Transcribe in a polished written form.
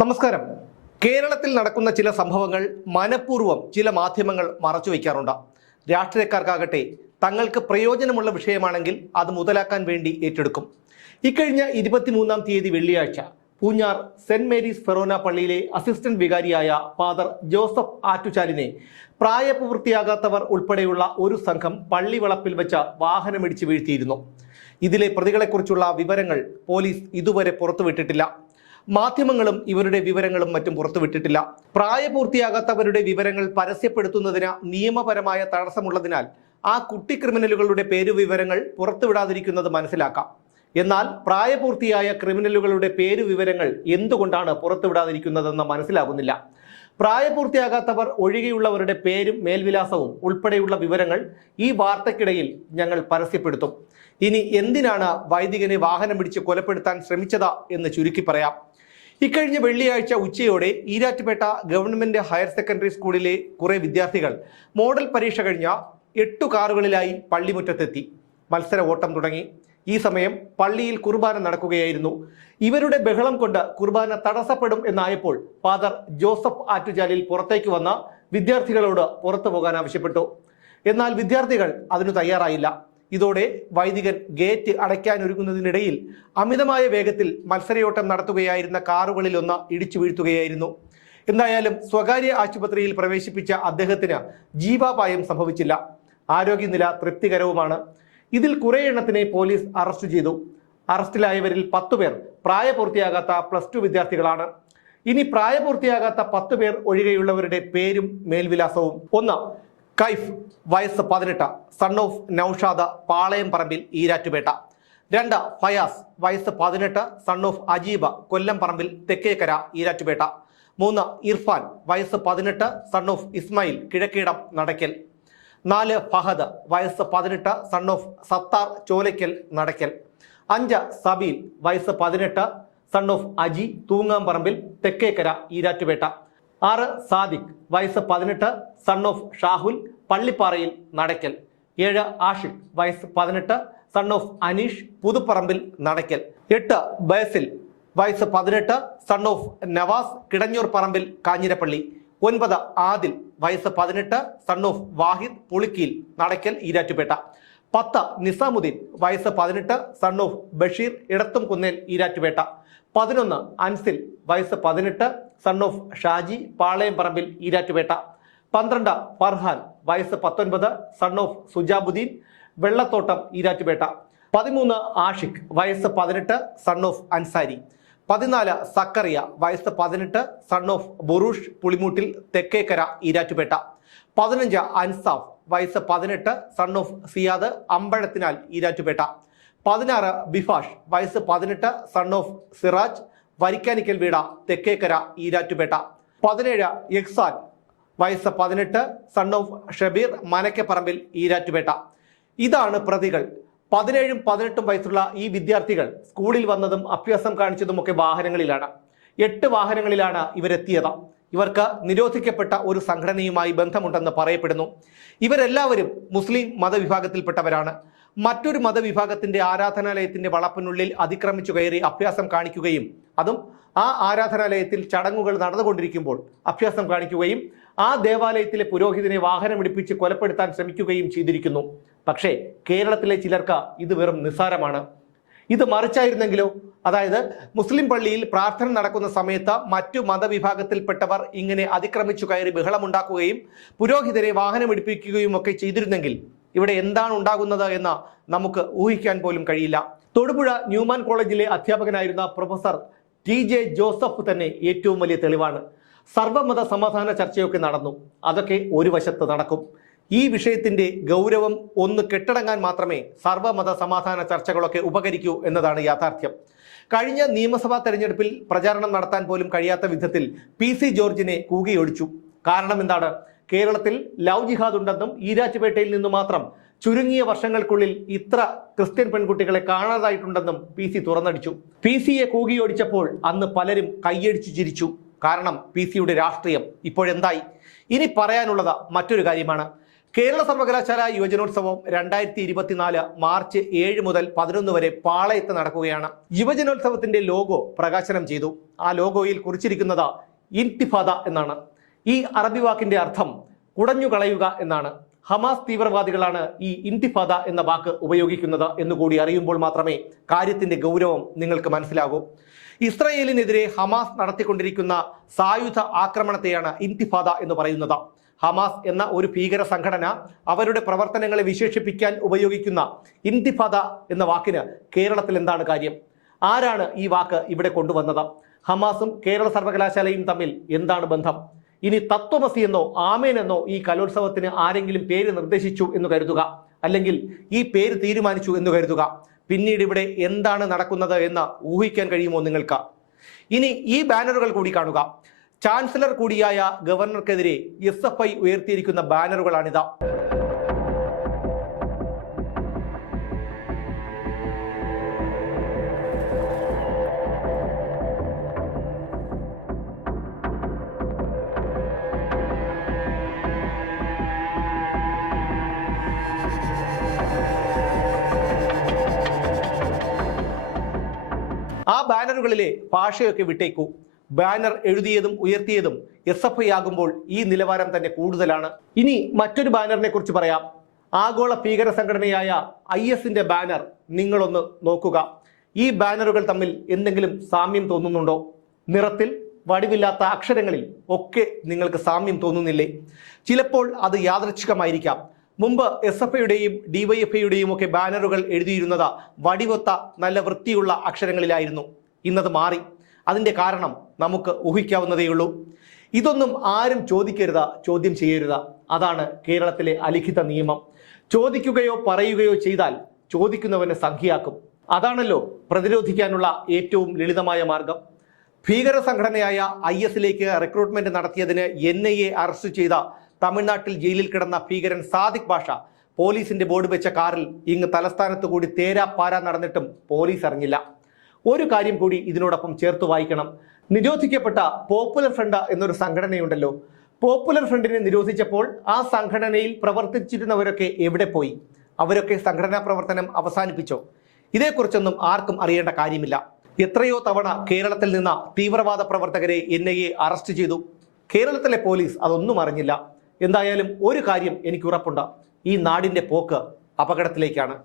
നമസ്കാരം. കേരളത്തിൽ നടക്കുന്ന ചില സംഭവങ്ങൾ മനഃപൂർവ്വം ചില മാധ്യമങ്ങൾ മറച്ചുവെക്കാറുണ്ട്. രാഷ്ട്രീയക്കാർക്കാകട്ടെ തങ്ങൾക്ക് പ്രയോജനമുള്ള വിഷയമാണെങ്കിൽ അത് മുതലാക്കാൻ വേണ്ടി ഏറ്റെടുക്കും. ഇക്കഴിഞ്ഞ 23-ാം തീയതി വെള്ളിയാഴ്ച പൂഞ്ഞാർ സെന്റ് മേരീസ് ഫെറോന പള്ളിയിലെ അസിസ്റ്റന്റ് വികാരിയായ ഫാദർ ജോസഫ് ആറ്റുചാലിനെ പ്രായപൂർത്തിയാകാത്തവർ ഉൾപ്പെടെയുള്ള ഒരു സംഘം പള്ളിവളപ്പിൽ വെച്ച് വാഹനമിടിച്ച് വീഴ്ത്തിയിരുന്നു. ഇതിലെ പ്രതികളെക്കുറിച്ചുള്ള വിവരങ്ങൾ പോലീസ് ഇതുവരെ പുറത്തുവിട്ടിട്ടില്ല. മാധ്യമങ്ങളും ഇവരുടെ വിവരങ്ങളും മറ്റും പുറത്തുവിട്ടിട്ടില്ല. പ്രായപൂർത്തിയാകാത്തവരുടെ വിവരങ്ങൾ പരസ്യപ്പെടുത്തുന്നതിന് നിയമപരമായ തടസ്സമുള്ളതിനാൽ ആ കുട്ടി ക്രിമിനലുകളുടെ പേരുവിവരങ്ങൾ പുറത്തുവിടാതിരിക്കുന്നത് മനസ്സിലാക്കാം. എന്നാൽ പ്രായപൂർത്തിയായ ക്രിമിനലുകളുടെ പേരുവിവരങ്ങൾ എന്തുകൊണ്ടാണ് പുറത്തുവിടാതിരിക്കുന്നതെന്ന് മനസ്സിലാകുന്നില്ല. പ്രായപൂർത്തിയാകാത്തവർ ഒഴികെയുള്ളവരുടെ പേരും മേൽവിലാസവും ഉൾപ്പെടെയുള്ള വിവരങ്ങൾ ഈ വാർത്തയ്ക്കിടയിൽ ഞങ്ങൾ പരസ്യപ്പെടുത്തും. ഇനി എന്തിനാണ് വൈദികനെ വാഹനം പിടിച്ച് കൊലപ്പെടുത്താൻ ശ്രമിച്ചത് എന്ന് ചുരുക്കി പറയാം. ഇക്കഴിഞ്ഞ വെള്ളിയാഴ്ച ഉച്ചയോടെ ഈരാറ്റുപേട്ട ഗവൺമെന്റ് ഹയർ സെക്കൻഡറി സ്കൂളിലെ കുറെ വിദ്യാർത്ഥികൾ മോഡൽ പരീക്ഷ കഴിഞ്ഞ 8 കാറുകളിലായി പള്ളിമുറ്റത്തെത്തി. മത്സര ഓട്ടം തുടങ്ങി. ഈ സമയം പള്ളിയിൽ കുർബാന നടക്കുകയായിരുന്നു. ഇവരുടെ ബഹളം കൊണ്ട് കുർബാന തടസ്സപ്പെടും എന്നായപ്പോൾ ഫാദർ ജോസഫ് ആറ്റുചാലിൽ പുറത്തേക്ക് വന്ന വിദ്യാർത്ഥികളോട് പുറത്തു പോകാൻ ആവശ്യപ്പെട്ടു. എന്നാൽ വിദ്യാർത്ഥികൾ അതിനു തയ്യാറായില്ല. ഇതോടെ വൈദികൻ ഗേറ്റ് അടയ്ക്കാനൊരുങ്ങുന്നതിനിടയിൽ അമിതമായ വേഗത്തിൽ മത്സരയോട്ടം നടത്തുകയായിരുന്ന കാറുകളിലൊന്ന് ഇടിച്ചു വീഴ്ത്തുകയായിരുന്നു. എന്തായാലും സ്വകാര്യ ആശുപത്രിയിൽ പ്രവേശിപ്പിച്ച അദ്ദേഹത്തിന് ജീവാപായം സംഭവിച്ചില്ല. ആരോഗ്യനില തൃപ്തികരവുമാണ്. ഇതിൽ കുറെ എണ്ണത്തിനെ പോലീസ് അറസ്റ്റ് ചെയ്തു. അറസ്റ്റിലായവരിൽ 10 പേർ പ്രായപൂർത്തിയാകാത്ത +2 വിദ്യാർത്ഥികളാണ്. ഇനി പ്രായപൂർത്തിയാകാത്ത 10 പേർ ഒഴികെയുള്ളവരുടെ പേരും മേൽവിലാസവും. 1. കൈഫ്, വയസ്സ് 18, സൺ ഓഫ് നൌഷാദ്, പാളയം പറമ്പിൽ, ഈരാറ്റുപേട്ട. 2. ഫയാസ്, വയസ്സ് 18, സൺ ഓഫ് അജീബ്, കൊല്ലം പറമ്പിൽ, തെക്കേക്കര, ഈരാറ്റുപേട്ട. 3. ഇർഫാൻ, വയസ്സ് 18, സൺ ഓഫ് ഇസ്മായിൽ, കിഴക്കേടം, നടക്കൽ. 4. ഫഹദ്, വയസ്സ് 18, സൺ ഓഫ് സത്താർ, ചോലയ്ക്കൽ, നടക്കൽ. 5. സബീൽ, വയസ്സ് 18, സൺ ഓഫ് അജി, തൂങ്ങാംപറമ്പിൽ, തെക്കേക്കര, ഈരാറ്റുപേട്ട. 6. സാദിഖ്, വയസ്സ് 18, സൺ ഓഫ് ഷാഹുൽ, പള്ളിപ്പാറയിൽ, നടക്കൽ. 7. ആഷിഖ്, വയസ്സ് 18, സൺ ഓഫ് അനീഷ്, പുതുപ്പറമ്പിൽ, നടക്കൽ. 8. ബേസിൽ, വയസ്സ് 18, സൺ ഓഫ് നവാസ്, കിടഞ്ഞൂർ പറമ്പിൽ, കാഞ്ഞിരപ്പള്ളി. 9. ആദിൽ, വയസ്സ് 18, സൺ ഓഫ് വാഹിദ്, പുളിക്കീൽ, നടക്കൽ, ഈരാറ്റുപേട്ട. 10. നിസാമുദ്ദീൻ, വയസ്സ് 18, സൺ ഓഫ് ബഷീർ, ഇടത്തും കുന്നേൽ, ഈരാറ്റുപേട്ട. 11. അൻസിൽ, വയസ്സ് 18, സൺ ഓഫ് ഷാജി, പാളയം പറമ്പിൽ, ഈരാറ്റുപേട്ട. 12. ഫർഹാൻ, വയസ്സ് 19, സൺ ഓഫ് സുജാബുദ്ദീൻ, വെള്ളത്തോട്ടം, ഈരാറ്റുപേട്ട. 13. ആഷിഖ്, വയസ്സ് 18, സൺ ഓഫ് അൻസാരി. 14. സക്കറിയ, വയസ്സ് 18, സൺ ഓഫ് ബുറൂഷ്, പുളിമൂട്ടിൽ, തെക്കേക്കര, ഈരാറ്റുപേട്ട. 15. അൻസാഫ്, വയസ്സ് 18, സൺ ഓഫ് സിയാദ്, അമ്പഴത്തിനാൽ, ഈരാറ്റുപേട്ട. 16. ബിഫാഷ്, വയസ്സ് 18, സൺ ഓഫ് സിറാജ്, വരിക്കാനിക്കൽ വീട, തെക്കേക്കര, ഈരാറ്റുപേട്ട. 17. യക്സാൻ, വയസ്സ് 18, സൺ ഓഫ് ഷബീർ, മനക്കപ്പറമ്പിൽ, ഈരാറ്റുപേട്ട. ഇതാണ് പ്രതികൾ. 17ഉം 18ഉം വയസ്സുള്ള ഈ വിദ്യാർത്ഥികൾ സ്കൂളിൽ വന്നതും അഭ്യാസം കാണിച്ചതുമൊക്കെ വാഹനങ്ങളിലാണ്. 8 വാഹനങ്ങളിലാണ് ഇവരെത്തിയത്. ഇവർക്ക് നിരോധിക്കപ്പെട്ട ഒരു സംഘടനയുമായി ബന്ധമുണ്ടെന്ന് പറയപ്പെടുന്നു. ഇവരെല്ലാവരും മുസ്ലിം മതവിഭാഗത്തിൽപ്പെട്ടവരാണ്. മറ്റൊരു മതവിഭാഗത്തിന്റെ ആരാധനാലയത്തിന്റെ വളപ്പിനുള്ളിൽ അതിക്രമിച്ചു കയറി അഭ്യാസം കാണിക്കുകയും അതും ആ ആരാധനാലയത്തിൽ ചടങ്ങുകൾ നടന്നുകൊണ്ടിരിക്കുമ്പോൾ അഭ്യാസം കാണിക്കുകയും ആ ദേവാലയത്തിലെ പുരോഹിതനെ വാഹനമിടിപ്പിച്ച് കൊലപ്പെടുത്താൻ ശ്രമിക്കുകയും ചെയ്തിരിക്കുന്നു. പക്ഷേ കേരളത്തിലെ ചിലർക്ക് ഇത് വെറും നിസ്സാരമാണ്. ഇത് മറിച്ചായിരുന്നെങ്കിലോ? അതായത് മുസ്ലിം പള്ളിയിൽ പ്രാർത്ഥന നടക്കുന്ന സമയത്ത് മറ്റു മതവിഭാഗത്തിൽപ്പെട്ടവർ ഇങ്ങനെ അതിക്രമിച്ചു കയറി ബഹളമുണ്ടാക്കുകയും പുരോഹിതരെ വാഹനമിടിപ്പിക്കുകയും ഒക്കെ ചെയ്തിരുന്നെങ്കിൽ ഇവിടെ എന്താണ് ഉണ്ടാകുന്നത് എന്ന് നമുക്ക് ഊഹിക്കാൻ പോലും കഴിയില്ല. തൊടുപുഴ ന്യൂമാൻ കോളേജിലെ അധ്യാപകനായിരുന്ന പ്രൊഫസർ TJ ജോസഫ് തന്നെ ഏറ്റവും വലിയ തെളിവാണ്. സർവമത സമാധാന ചർച്ചയൊക്കെ നടന്നു. അതൊക്കെ ഒരു വശത്ത് നടക്കും. ഈ വിഷയത്തിന്റെ ഗൗരവം ഒന്ന് കെട്ടടങ്ങാൻ മാത്രമേ സർവമത സമാധാന ചർച്ചകളൊക്കെ ഉപകരിക്കൂ എന്നതാണ് യാഥാർത്ഥ്യം. കഴിഞ്ഞ നിയമസഭാ തെരഞ്ഞെടുപ്പിൽ പ്രചാരണം നടത്താൻ പോലും കഴിയാത്ത വിധത്തിൽ PC ജോർജിനെ കൂകിയൊഴിച്ചു. കാരണം എന്താണ്? കേരളത്തിൽ ലവ് ജിഹാദ് ഉണ്ടെന്നും ഈരാറ്റുപേട്ടയിൽ നിന്ന് മാത്രം ചുരുങ്ങിയ വർഷങ്ങൾക്കുള്ളിൽ ഇത്ര ക്രിസ്ത്യൻ പെൺകുട്ടികളെ കാണാതായിട്ടുണ്ടെന്നും PC തുറന്നടിച്ചു. PCയെ കൂകിയൊടിച്ചപ്പോൾ അന്ന് പലരും കൈയടിച്ചു ചിരിച്ചു. കാരണം PCയുടെ രാഷ്ട്രീയം ഇപ്പോഴെന്തായി? ഇനി പറയാനുള്ളത് മറ്റൊരു കാര്യമാണ്. കേരള സർവകലാശാല യുവജനോത്സവം 2024 മാർച്ച് 7 മുതൽ 11 വരെ പാളയത്ത് നടക്കുകയാണ്. യുവജനോത്സവത്തിന്റെ ലോഗോ പ്രകാശനം ചെയ്തു. ആ ലോഗോയിൽ കുറിച്ചിരിക്കുന്നത് ഇൻതിഫാദ എന്നാണ്. ഈ അറബി വാക്കിന്റെ അർത്ഥം കുടഞ്ഞു കളയുക എന്നാണ്. ഹമാസ് തീവ്രവാദികളാണ് ഈ ഇൻതിഫാദ എന്ന വാക്ക് ഉപയോഗിക്കുന്നത് എന്നുകൂടി അറിയുമ്പോൾ മാത്രമേ കാര്യത്തിന്റെ ഗൗരവം നിങ്ങൾക്ക് മനസ്സിലാകൂ. ഇസ്രയേലിനെതിരെ ഹമാസ് നടത്തിക്കൊണ്ടിരിക്കുന്ന സായുധ ആക്രമണത്തെയാണ് ഇൻതിഫാദ എന്ന് പറയുന്നത്. ഹമാസ് എന്ന ഒരു ഭീകര സംഘടന അവരുടെ പ്രവർത്തനങ്ങളെ വിശേഷിപ്പിക്കാൻ ഉപയോഗിക്കുന്ന ഇൻതിഫാദ എന്ന വാക്കിന് കേരളത്തിൽ എന്താണ് കാര്യം? ആരാണ് ഈ വാക്ക് ഇവിടെ കൊണ്ടുവന്നത്? ഹമാസും കേരള സർവകലാശാലയും തമ്മിൽ എന്താണ് ബന്ധം? ഇനി തത്വമസി എന്നോ ആമേൻ എന്നോ ഈ കലോത്സവത്തിന് ആരെങ്കിലും പേര് നിർദ്ദേശിച്ചു എന്ന് കരുതുക, അല്ലെങ്കിൽ ഈ പേര് തീരുമാനിച്ചു എന്ന് കരുതുക. പിന്നീട് ഇവിടെ എന്താണ് നടക്കുന്നത് എന്ന് ഊഹിക്കാൻ കഴിയുമോ നിങ്ങൾക്ക്? ഇനി ഈ ബാനറുകൾ കൂടി കാണുക. ചാൻസലർ കൂടിയായ ഗവർണർക്കെതിരെ SFI ഉയർത്തിയിരിക്കുന്ന ബാനറുകളാണിത്. ആ ബാനറുകളിലെ ഭാഷയൊക്കെ വിട്ടേക്കൂ. ബാനർ എഴുതിയതും ഉയർത്തിയതും SFI ആകുമ്പോൾ ഈ നിലവാരം തന്നെ കൂടുതലാണ്. ഇനി മറ്റൊരു ബാനറിനെ കുറിച്ച് പറയാം. ആഗോള ഭീകര സംഘടനയായ IS-ന്റെ ബാനർ നിങ്ങളൊന്ന് നോക്കുക. ഈ ബാനറുകൾ തമ്മിൽ എന്തെങ്കിലും സാമ്യം തോന്നുന്നുണ്ടോ? നിറത്തിൽ, വടിവില്ലാത്ത അക്ഷരങ്ങളിൽ ഒക്കെ നിങ്ങൾക്ക് സാമ്യം തോന്നുന്നില്ലേ? ചിലപ്പോൾ അത് യാദൃച്ഛികമായിരിക്കാം. മുമ്പ് SFIയുടെയും DYFIയുടെയും ഒക്കെ ബാനറുകൾ എഴുതിയിരുന്നത് വടിവൊത്ത നല്ല വൃത്തിയുള്ള അക്ഷരങ്ങളിലായിരുന്നു. ഇന്നത് മാറി. അതിൻ്റെ കാരണം നമുക്ക് ഊഹിക്കാവുന്നതേയുള്ളൂ. ഇതൊന്നും ആരും ചോദിക്കരുത്, ചോദ്യം ചെയ്യരുത്. അതാണ് കേരളത്തിലെ അലിഖിത നിയമം. ചോദിക്കുകയോ പറയുകയോ ചെയ്താൽ ചോദിക്കുന്നവനെ സംഖ്യയാക്കും. അതാണല്ലോ പ്രതിരോധിക്കാനുള്ള ഏറ്റവും ലളിതമായ മാർഗം. ഭീകര സംഘടനയായ IS-ലേക്ക് റിക്രൂട്ട്മെന്റ് നടത്തിയതിന് NIA അറസ്റ്റ് ചെയ്ത തമിഴ്നാട്ടിൽ ജയിലിൽ കിടന്ന ഭീകരൻ സാദിഖ് ഭാഷ പോലീസിന്റെ ബോർഡ് വെച്ച കാറിൽ ഇങ്ങ് തലസ്ഥാനത്ത് കൂടി തേരാപ്പാര നടന്നിട്ടും പോലീസ് അറിഞ്ഞില്ല. ഒരു കാര്യം കൂടി ഇതിനോടൊപ്പം ചേർത്ത് വായിക്കണം. നിരോധിക്കപ്പെട്ട പോപ്പുലർ ഫ്രണ്ട് എന്നൊരു സംഘടനയുണ്ടല്ലോ. പോപ്പുലർ ഫ്രണ്ടിനെ നിരോധിച്ചപ്പോൾ ആ സംഘടനയിൽ പ്രവർത്തിച്ചിരുന്നവരൊക്കെ എവിടെ പോയി? അവരൊക്കെ സംഘടനാ പ്രവർത്തനം അവസാനിപ്പിച്ചോ? ഇതേക്കുറിച്ചൊന്നും ആർക്കും അറിയേണ്ട കാര്യമില്ല. എത്രയോ തവണ കേരളത്തിൽ നിന്ന് തീവ്രവാദ പ്രവർത്തകരെ NIA അറസ്റ്റ് ചെയ്തു. കേരളത്തിലെ പോലീസ് അതൊന്നും അറിഞ്ഞില്ല. എന്തായാലും ഒരു കാര്യം എനിക്ക് ഉറപ്പുണ്ട്, ഈ നാടിന്റെ പോക്ക് അപകടത്തിലേക്കാണ്.